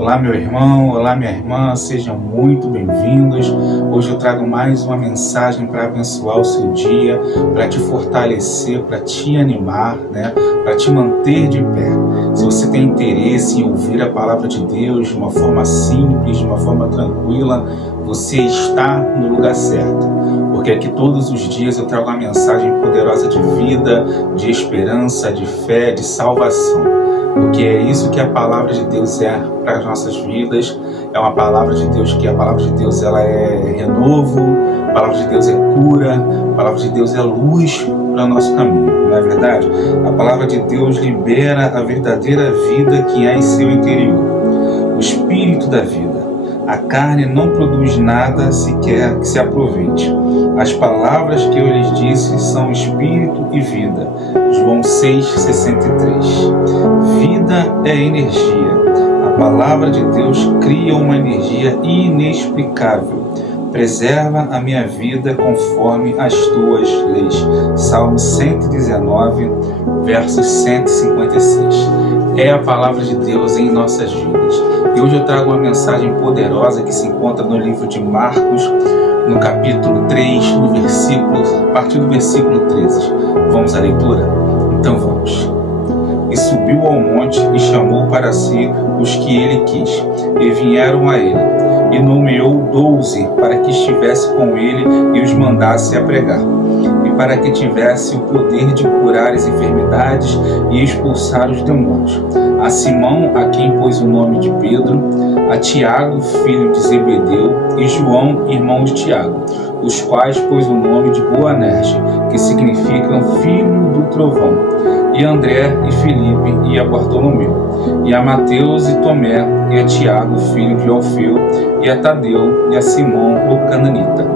Olá, meu irmão, olá, minha irmã, sejam muito bem-vindos. Hoje eu trago mais uma mensagem para abençoar o seu dia, para te fortalecer, para te animar, para te manter de pé. Se você tem interesse em ouvir a palavra de Deus de uma forma simples, de uma forma tranquila, você está no lugar certo. Porque aqui todos os dias eu trago uma mensagem poderosa de vida, de esperança, de fé, de salvação. Porque é isso que a palavra de Deus é para as nossas vidas. É uma palavra de Deus que a palavra de Deus ela é renovo, a palavra de Deus é cura, a palavra de Deus é luz para o nosso caminho, não é verdade? A palavra de Deus libera a verdadeira vida que há em seu interior, o espírito da vida. A carne não produz nada sequer que se aproveite. As palavras que eu lhes disse são espírito e vida. João 6,63. Vida é energia. A palavra de Deus cria uma energia inexplicável. Preserva a minha vida conforme as tuas leis. Salmo 119, versos 156. É a palavra de Deus em nossas vidas. E hoje eu trago uma mensagem poderosa que se encontra no livro de Marcos, no capítulo 3, a partir do versículo 13. Vamos à leitura? Então vamos. E subiu ao monte e chamou para si os que ele quis, e vieram a ele. E nomeou 12 para que estivesse com ele e os mandasse a pregar, e para que tivesse o poder de curar as enfermidades e expulsar os demônios. A Simão, a quem pôs o nome de Pedro, a Tiago, filho de Zebedeu, e João, irmão de Tiago, os quais pôs o nome de Boanerges, que significa filho do trovão, e André, e Filipe, e a Bartolomeu, e a Mateus, e Tomé, e a Tiago, filho de Alfeu, e a Tadeu, e a Simão, o cananita,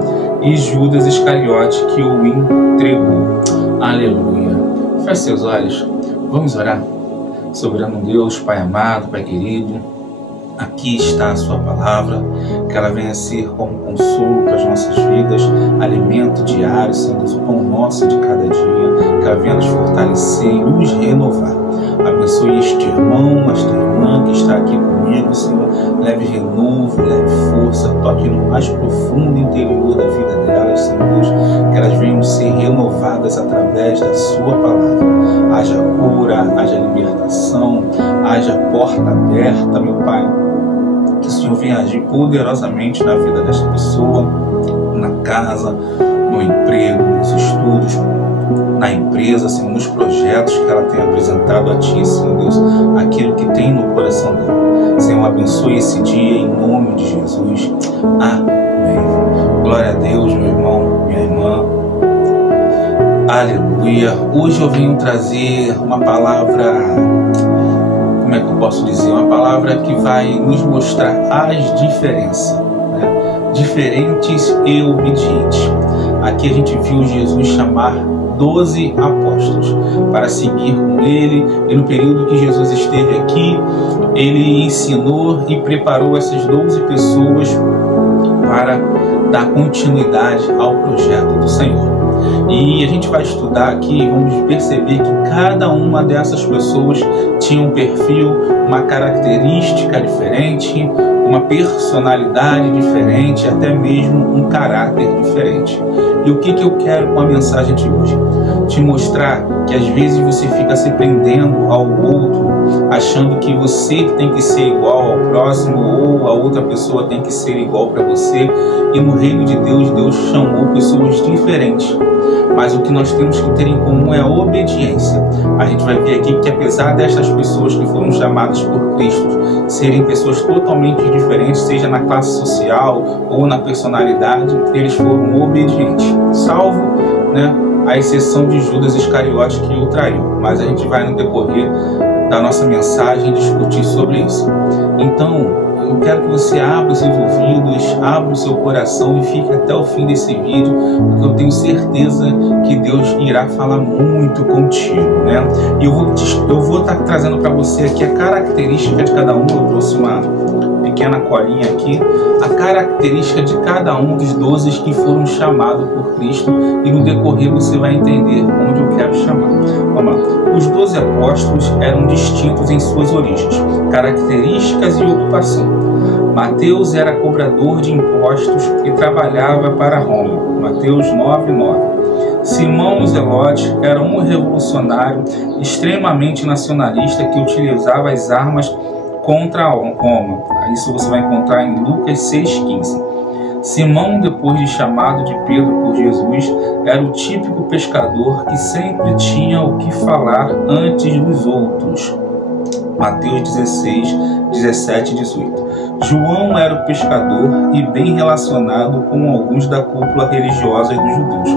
e Judas Iscariote, que o entregou. Aleluia. Feche seus olhos, vamos orar. Soberano Deus, Pai amado, Pai querido, aqui está a sua palavra, que ela venha ser como consolo para as nossas vidas, alimento diário, Senhor Deus, o pão nosso de cada dia, que ela venha nos fortalecer e nos renovar. Abençoe este irmão, esta irmã que está aqui comigo, Senhor, leve renovo, leve força, toque no mais profundo interior da vida delas, Senhor Deus, que elas venham ser renovadas através da sua palavra. Haja cura, haja libertação, haja porta aberta, meu Pai. Que o Senhor venha agir poderosamente na vida desta pessoa, na casa, no emprego, nos estudos, na empresa, Senhor, nos projetos que ela tem apresentado a Ti, Senhor Deus, aquilo que tem no coração dela. Senhor, abençoe esse dia em nome de Jesus. Amém. Glória a Deus, meu irmão, minha irmã. Aleluia. Hoje eu venho trazer uma palavra, como é que eu posso dizer? Uma palavra que vai nos mostrar as diferenças, diferentes e obedientes. Aqui a gente viu Jesus chamar 12 apóstolos para seguir com ele, e no período que Jesus esteve aqui, ele ensinou e preparou essas 12 pessoas para dar continuidade ao projeto do Senhor. E a gente vai estudar aqui e vamos perceber que cada uma dessas pessoas tinha um perfil, uma característica diferente, uma personalidade diferente, até mesmo um caráter diferente. E o que eu quero com a mensagem de hoje? Te mostrar que às vezes você fica se prendendo ao outro, achando que você tem que ser igual ao próximo ou a outra pessoa tem que ser igual para você. E no reino de Deus, Deus chamou pessoas diferentes. Mas o que nós temos que ter em comum é a obediência. A gente vai ver aqui que apesar destas pessoas que foram chamadas por Cristo serem pessoas totalmente diferentes, seja na classe social ou na personalidade, eles foram obedientes, salvo, a exceção de Judas Iscariote, que o traiu. Mas a gente vai no decorrer da nossa mensagem discutir sobre isso. Então, eu quero que você abra os seus ouvidos, abra o seu coração e fique até o fim desse vídeo, porque eu tenho certeza que Deus irá falar muito contigo, E eu vou estar trazendo para você aqui a característica de cada um. Eu trouxe uma pequena colinha aqui, a característica de cada um dos 12 que foram chamados por Cristo, e no decorrer você vai entender onde eu quero chamar. Vamos lá. Os 12 apóstolos eram distintos em suas origens, características e ocupação. Mateus era cobrador de impostos e trabalhava para Roma. Mateus 9:9. Simão o Zelote era um revolucionário extremamente nacionalista que utilizava as armas contra Roma. Isso você vai encontrar em Lucas 6:15. Simão, depois de chamado de Pedro por Jesus, era o típico pescador que sempre tinha o que falar antes dos outros. Mateus 16, 17 e 18. João era o pescador e bem relacionado com alguns da cúpula religiosa dos judeus.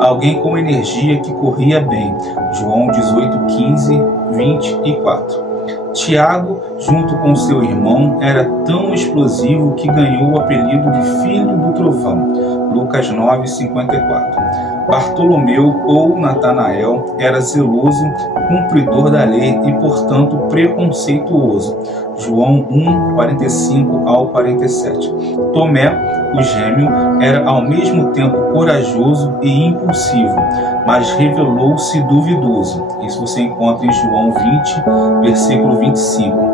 Alguém com energia que corria bem. João 18, 15, 24. Tiago, junto com seu irmão, era tão explosivo que ganhou o apelido de Filho do Trovão. Lucas 9, 54. Bartolomeu, ou Natanael, era zeloso, cumpridor da lei e, portanto, preconceituoso. João 1, 45 ao 47. Tomé, o gêmeo, era ao mesmo tempo corajoso e impulsivo, mas revelou-se duvidoso. Isso você encontra em João 20, versículo 25.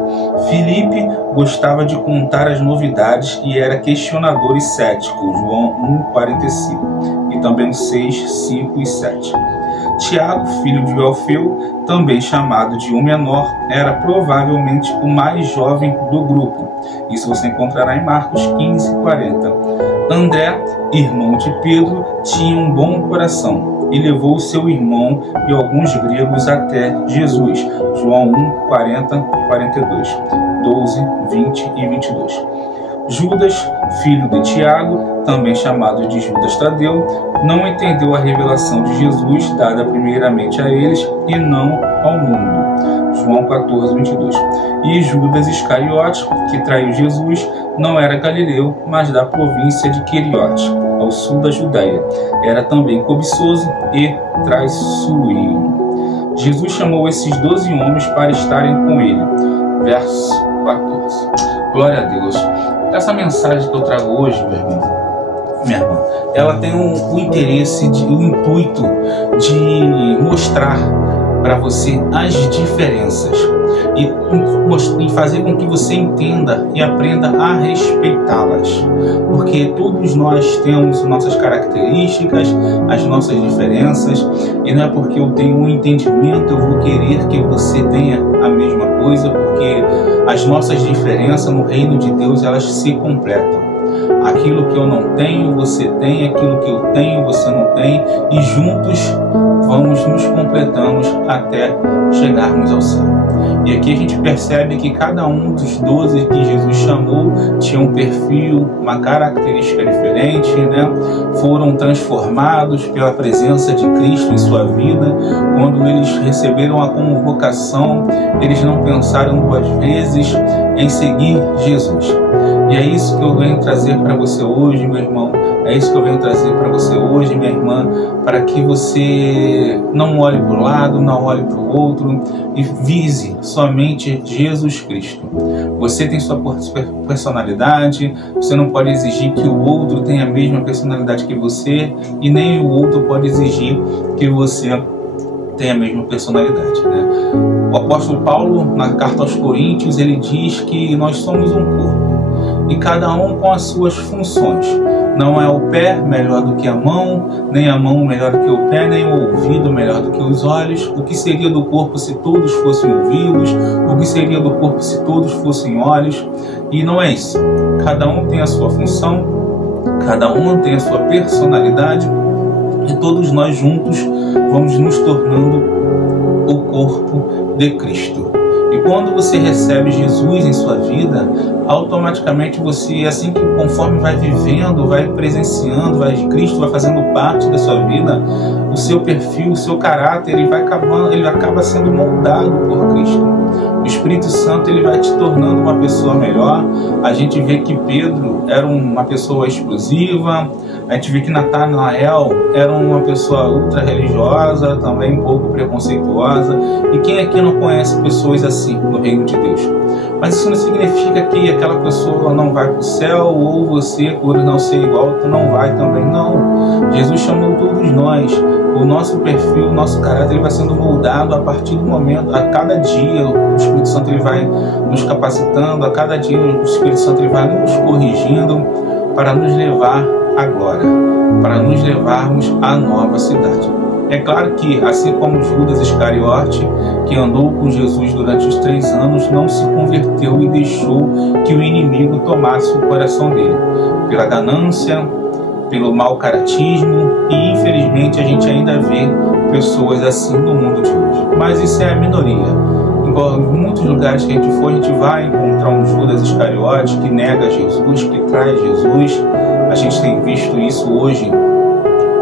Filipe gostava de contar as novidades e era questionador e cético. João 1, 45. E também 6, 5 e 7. Tiago, filho de Alfeu, também chamado de o menor, era provavelmente o mais jovem do grupo. Isso você encontrará em Marcos 15, 40. André, irmão de Pedro, tinha um bom coração e levou seu irmão e alguns gregos até Jesus. João 1, 40, 42, 12, 20 e 22. Judas, filho de Tiago, também chamado de Judas Tadeu, não entendeu a revelação de Jesus dada primeiramente a eles e não ao mundo. João 14, 22. E Judas Iscariote, que traiu Jesus, não era galileu, mas da província de Queriote, ao sul da Judéia. Era também cobiçoso e traiçoeiro. Jesus chamou esses 12 homens para estarem com ele. Verso 14. Glória a Deus. Essa mensagem que eu trago hoje, meu irmão, minha irmã, ela tem o interesse, o intuito de mostrar para você as diferenças e fazer com que você entenda e aprenda a respeitá-las, porque todos nós temos nossas características, as nossas diferenças, e não é porque eu tenho um entendimento eu vou querer que você tenha a mesma coisa, porque as nossas diferenças no reino de Deus elas se completam. Aquilo que eu não tenho, você tem, aquilo que eu tenho, você não tem, e juntos vamos nos completando até chegarmos ao céu. E aqui a gente percebe que cada um dos 12 que Jesus chamou tinha um perfil, uma característica diferente, né? Foram transformados pela presença de Cristo em sua vida. Quando eles receberam a convocação, eles não pensaram duas vezes em seguir Jesus. E é isso que eu venho trazer para você hoje, meu irmão. É isso que eu venho trazer para você hoje, minha irmã, para que você não olhe para o lado, não olhe para o outro e vise somente Jesus Cristo. Você tem sua personalidade, você não pode exigir que o outro tenha a mesma personalidade que você e nem o outro pode exigir que você tenha a mesma personalidade, né? O apóstolo Paulo, na carta aos Coríntios, ele diz que nós somos um corpo e cada um com as suas funções. Não é o pé melhor do que a mão, nem a mão melhor do que o pé, nem o ouvido melhor do que os olhos. O que seria do corpo se todos fossem ouvidos? O que seria do corpo se todos fossem olhos? E não é isso. Cada um tem a sua função, cada um tem a sua personalidade, e todos nós juntos vamos nos tornando o corpo de Cristo. E quando você recebe Jesus em sua vida, automaticamente você, assim que conforme vai vivendo, vai presenciando, Cristo vai fazendo parte da sua vida, o seu perfil, o seu caráter, ele acaba sendo moldado por Cristo. o Espírito Santo ele vai te tornando uma pessoa melhor. A gente vê que Pedro era uma pessoa explosiva, a gente vê que Natanael era uma pessoa ultra religiosa, também um pouco preconceituosa. E quem aqui não conhece pessoas assim no reino de Deus? Mas isso não significa que aquela pessoa não vai para o céu, ou você, por não ser igual, tu não vai também. Não. Jesus chamou todos nós. O nosso perfil, o nosso caráter, ele vai sendo moldado a partir do momento, a cada dia o Espírito Santo ele vai nos capacitando, a cada dia o Espírito Santo ele vai nos corrigindo para nos levar à glória, para nos levarmos à nova cidade. É claro que, assim como Judas Iscariote, que andou com Jesus durante os 3 anos, não se converteu e deixou que o inimigo tomasse o coração dele, pela ganância, pelo mau caratismo, e infelizmente a gente ainda vê pessoas assim no mundo de hoje. Mas isso é a minoria. Em muitos lugares que a gente for, a gente vai encontrar um Judas Iscariote que nega Jesus, que traz Jesus. A gente tem visto isso hoje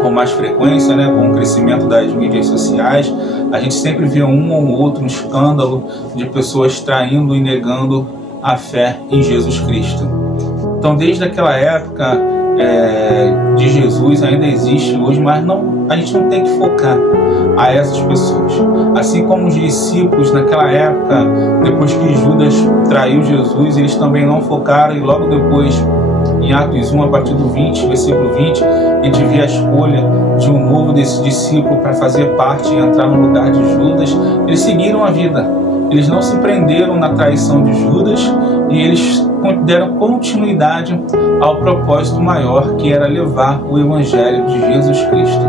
com mais frequência, né, com o crescimento das mídias sociais. A gente sempre vê um ou outro escândalo de pessoas traindo e negando a fé em Jesus Cristo. Então, desde aquela época de Jesus ainda existe hoje, mas a gente não tem que focar a essas pessoas. Assim como os discípulos naquela época, depois que Judas traiu Jesus, eles também não focaram, e logo depois, em Atos 1, a partir do 20, versículo 20, a gente vê a escolha de um novo desse discípulo para fazer parte e entrar no lugar de Judas. Eles seguiram a vida, eles não se prenderam na traição de Judas, e eles deram continuidade ao propósito maior, que era levar o Evangelho de Jesus Cristo.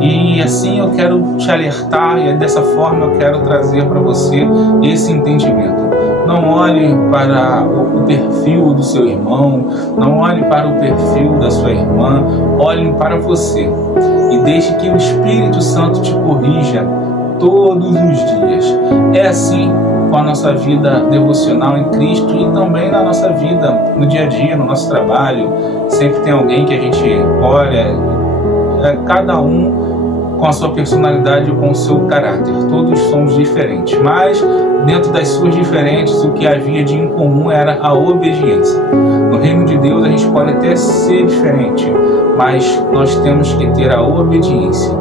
E assim eu quero te alertar, e dessa forma eu quero trazer para você esse entendimento. Não olhe para o perfil do seu irmão, não olhe para o perfil da sua irmã, olhe para você e deixe que o Espírito Santo te corrija todos os dias. É assim com a nossa vida devocional em Cristo e também na nossa vida no dia a dia, no nosso trabalho. Sempre tem alguém que a gente olha, cada um com a sua personalidade e com o seu caráter. Todos somos diferentes, mas dentro das suas diferentes, o que havia de incomum era a obediência. No reino de Deus a gente pode até ser diferente, mas nós temos que ter a obediência.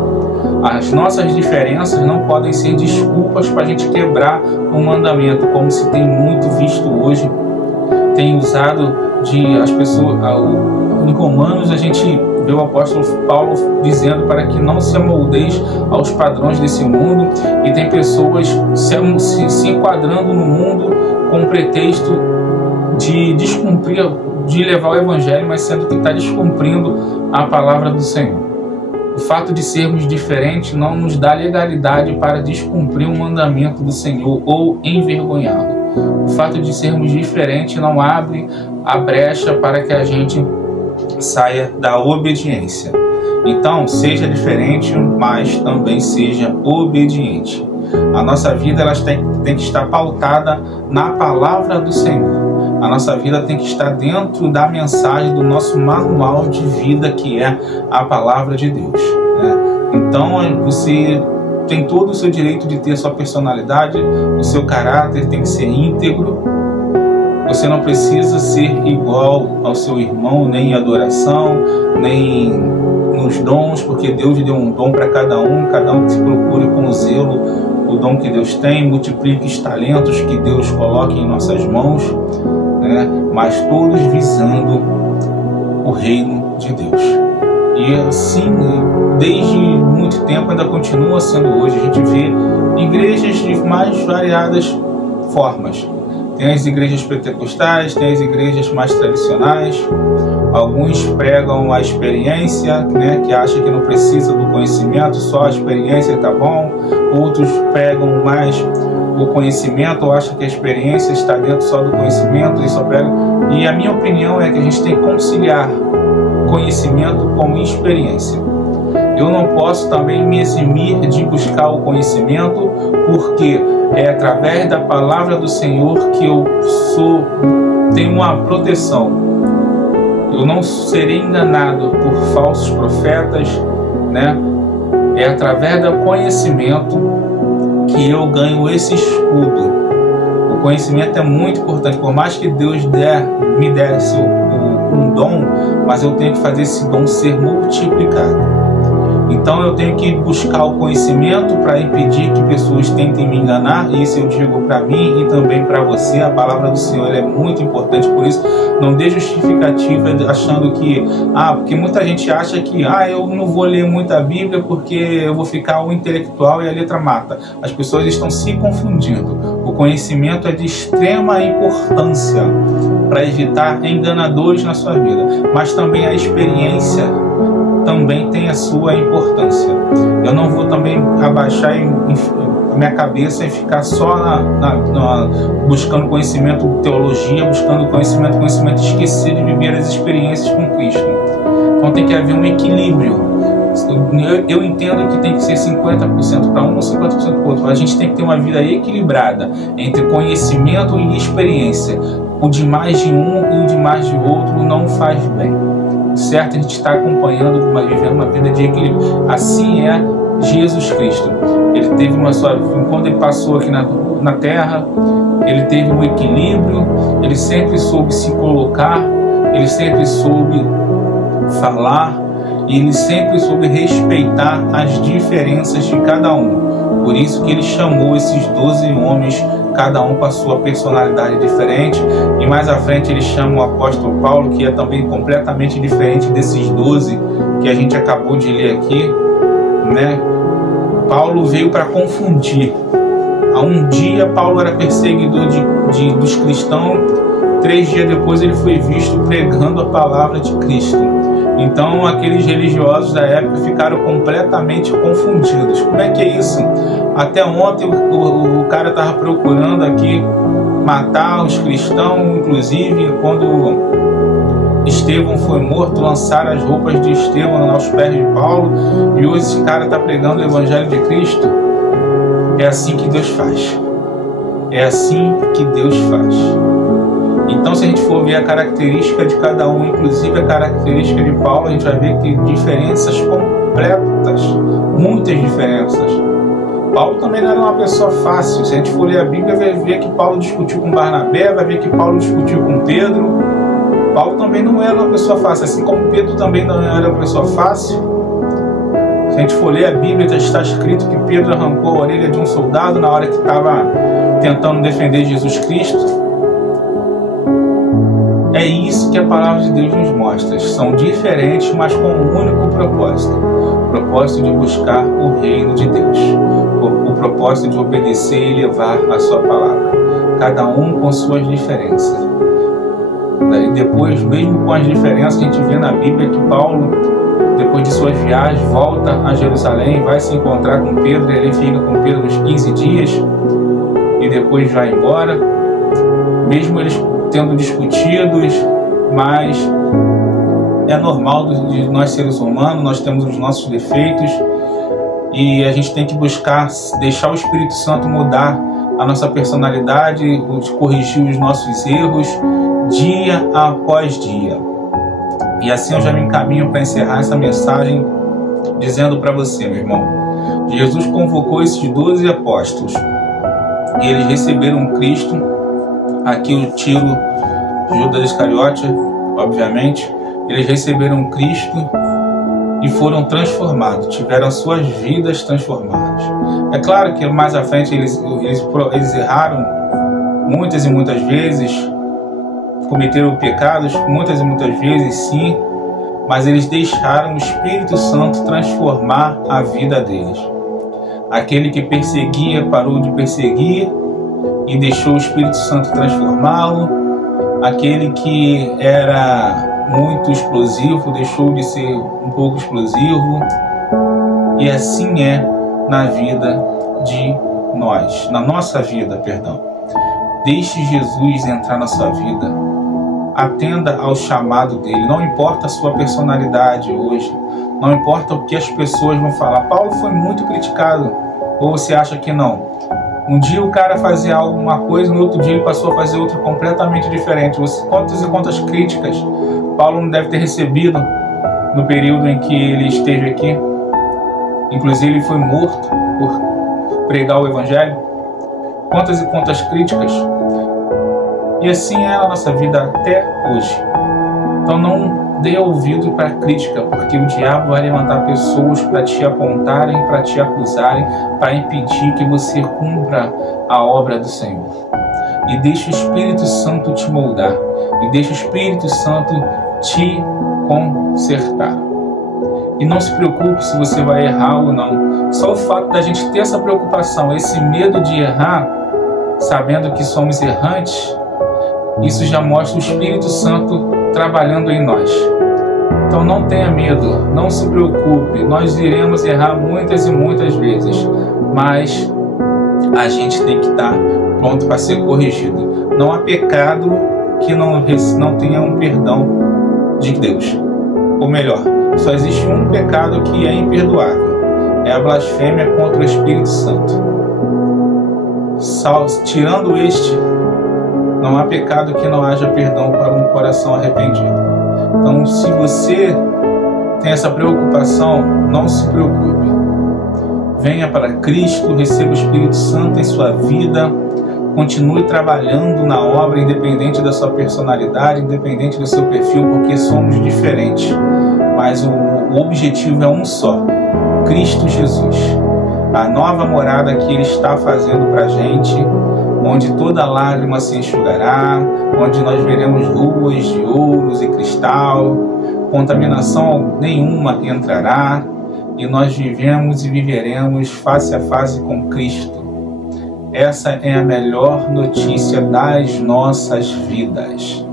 As nossas diferenças não podem ser desculpas para a gente quebrar um mandamento, como se tem muito visto hoje. Tem usado as pessoas. Em Romanos a gente vê o apóstolo Paulo dizendo para que não se amoldeis aos padrões desse mundo, e tem pessoas se enquadrando no mundo com o pretexto de descumprir, de levar o evangelho, mas sendo que está descumprindo a palavra do Senhor. O fato de sermos diferentes não nos dá legalidade para descumprir um mandamento do Senhor ou envergonhá-lo. O fato de sermos diferentes não abre a brecha para que a gente saia da obediência. Então, seja diferente, mas também seja obediente. A nossa vida tem que estar pautada na palavra do Senhor. A nossa vida tem que estar dentro da mensagem do nosso manual de vida, que é a palavra de Deus, né? Então, você tem todo o seu direito de ter sua personalidade, o seu caráter tem que ser íntegro. Você não precisa ser igual ao seu irmão, nem em adoração, nem nos dons, porque Deus deu um dom para cada um que se procure com zelo o dom que Deus tem, multiplique os talentos que Deus coloca em nossas mãos, né? Mas todos visando o reino de Deus. E assim, desde muito tempo, ainda continua sendo hoje. A gente vê igrejas de mais variadas formas. Tem as igrejas pentecostais, tem as igrejas mais tradicionais. Alguns pregam a experiência, né, que acham que não precisa do conhecimento, só a experiência está bom. Outros pregam mais o conhecimento, ou acham que a experiência está dentro só do conhecimento e só pregam. E a minha opinião é que a gente tem que conciliar conhecimento com experiência. Eu não posso também me eximir de buscar o conhecimento, porque é através da palavra do Senhor que eu tenho uma proteção. Eu não serei enganado por falsos profetas, né? É através do conhecimento que eu ganho esse escudo, O conhecimento é muito importante. Por mais que Deus me desse um dom, mas eu tenho que fazer esse dom ser multiplicado. Então eu tenho que buscar o conhecimento para impedir que pessoas tentem me enganar. E isso eu digo para mim e também para você. A palavra do Senhor é muito importante, por isso não dê justificativa achando que porque muita gente acha que eu não vou ler muito a Bíblia porque eu vou ficar o intelectual e a letra mata. As pessoas estão se confundindo. O conhecimento é de extrema importância para evitar enganadores na sua vida, mas também a experiência também tem a sua importância. Eu não vou também abaixar a minha cabeça e ficar só buscando conhecimento de teologia, buscando conhecimento, e esquecer de viver as experiências com Cristo. Então tem que haver um equilíbrio. Eu entendo que tem que ser 50% para um ou 50% para o outro. A gente tem que ter uma vida equilibrada entre conhecimento e experiência. O de mais de um e o de mais de outro não faz bem. Certo? A gente está acompanhando, vivendo uma vida de equilíbrio. Assim é Jesus Cristo. Ele teve quando ele passou aqui na terra, ele teve um equilíbrio, ele sempre soube se colocar, ele sempre soube falar, e ele sempre soube respeitar as diferenças de cada um. Por isso que ele chamou esses 12 homens, cada um com a sua personalidade diferente, e mais à frente ele chama o apóstolo Paulo, que é também completamente diferente desses 12 que a gente acabou de ler aqui, né? Paulo veio para confundir. Há um dia Paulo era perseguidor dos cristãos, 3 dias depois ele foi visto pregando a palavra de Cristo. Então aqueles religiosos da época ficaram completamente confundidos. Como é que é isso? Até ontem o cara estava procurando aqui matar os cristãos, inclusive quando Estevão foi morto, lançaram as roupas de Estevão aos pés de Paulo, e hoje esse cara está pregando o Evangelho de Cristo. É assim que Deus faz. É assim que Deus faz. Então, se a gente for ver a característica de cada um, inclusive a característica de Paulo, a gente vai ver que diferenças completas, muitas diferenças. Paulo também não era uma pessoa fácil. Se a gente for ler a Bíblia, vai ver que Paulo discutiu com Barnabé, vai ver que Paulo discutiu com Pedro. Paulo também não era uma pessoa fácil, assim como Pedro também não era uma pessoa fácil. Se a gente for ler a Bíblia, está escrito que Pedro arrancou a orelha de um soldado na hora que estava tentando defender Jesus Cristo. É isso que a palavra de Deus nos mostra. São diferentes, mas com um único propósito. O propósito de buscar o reino de Deus. O propósito de obedecer e levar a sua palavra. Cada um com suas diferenças. E depois, mesmo com as diferenças, a gente vê na Bíblia que Paulo, depois de suas viagens, volta a Jerusalém, vai se encontrar com Pedro, e ele fica com Pedro uns 15 dias, e depois vai embora. Mesmo eles tendo discutidos, mas é normal de nós seres humanos, nós temos os nossos defeitos, e a gente tem que buscar deixar o Espírito Santo mudar a nossa personalidade, corrigir os nossos erros, dia após dia. E assim eu já me encaminho para encerrar essa mensagem dizendo para você, meu irmão, Jesus convocou esses 12 apóstolos e eles receberam Cristo. Aqui eu tiro Judas Iscariote, obviamente. Eles receberam Cristo e foram transformados, tiveram suas vidas transformadas. É claro que mais à frente eles erraram muitas e muitas vezes, cometeram pecados muitas e muitas vezes, sim, mas eles deixaram o Espírito Santo transformar a vida deles. Aquele que perseguia parou de perseguir e deixou o Espírito Santo transformá-lo. Aquele que era muito explosivo deixou de ser um pouco explosivo. E assim é na vida de nós, na nossa vida, perdão. Deixe Jesus entrar na sua vida. Atenda ao chamado dele. Não importa a sua personalidade hoje, não importa o que as pessoas vão falar. Paulo foi muito criticado. Ou você acha que não? Um dia o cara fazia alguma coisa, no outro dia ele passou a fazer outra completamente diferente. Quantas e quantas críticas Paulo não deve ter recebido no período em que ele esteve aqui? Inclusive ele foi morto por pregar o Evangelho. quantas e quantas críticas. E assim é a nossa vida até hoje. Então não dê ouvido para a crítica, porque o diabo vai levantar pessoas para te apontarem, para te acusarem, para impedir que você cumpra a obra do Senhor. E deixe o Espírito Santo te moldar, e deixe o Espírito Santo te consertar. E não se preocupe se você vai errar ou não. Só o fato da gente ter essa preocupação, esse medo de errar, sabendo que somos errantes, isso já mostra o Espírito Santo trabalhando em nós. Então não tenha medo, não se preocupe. Nós iremos errar muitas e muitas vezes, mas a gente tem que estar pronto para ser corrigido. Não há pecado que não tenha um perdão de Deus. Ou melhor, só existe um pecado que é imperdoável. É a blasfêmia contra o Espírito Santo. Tirando este, não há pecado que não haja perdão para um coração arrependido. Então, se você tem essa preocupação, não se preocupe. Venha para Cristo, receba o Espírito Santo em sua vida, continue trabalhando na obra, independente da sua personalidade, independente do seu perfil, porque somos diferentes. Mas o objetivo é um só: Cristo Jesus. A nova morada que Ele está fazendo para a gente, onde toda lágrima se enxugará, onde nós veremos ruas de ouros e cristal, contaminação nenhuma entrará, e nós vivemos e viveremos face a face com Cristo. Essa é a melhor notícia das nossas vidas.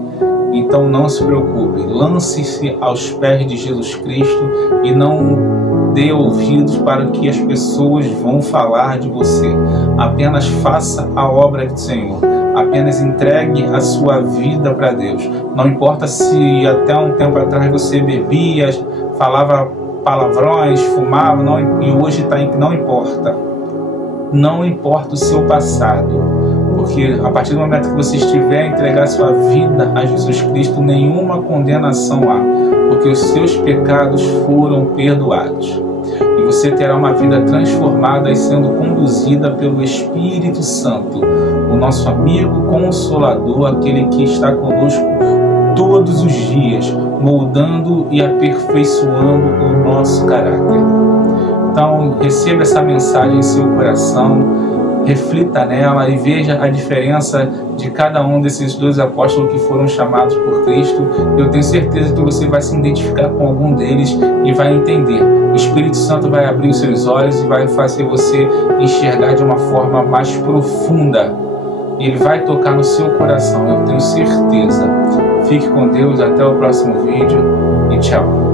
Então não se preocupe, lance-se aos pés de Jesus Cristo e não dê ouvidos para o que as pessoas vão falar de você. Apenas faça a obra do Senhor. Apenas entregue a sua vida para Deus. Não importa se até um tempo atrás você bebia, falava palavrões, fumava, e hoje não importa. Não importa o seu passado. Porque a partir do momento que você estiver a entregar sua vida a Jesus Cristo, nenhuma condenação há, porque os seus pecados foram perdoados. E você terá uma vida transformada e sendo conduzida pelo Espírito Santo, o nosso amigo consolador, aquele que está conosco todos os dias, moldando e aperfeiçoando o nosso caráter. Então, receba essa mensagem em seu coração, reflita nela e veja a diferença de cada um desses dois apóstolos que foram chamados por Cristo. Eu tenho certeza que você vai se identificar com algum deles e vai entender. O Espírito Santo vai abrir os seus olhos e vai fazer você enxergar de uma forma mais profunda. Ele vai tocar no seu coração, eu tenho certeza. Fique com Deus, até o próximo vídeo e tchau.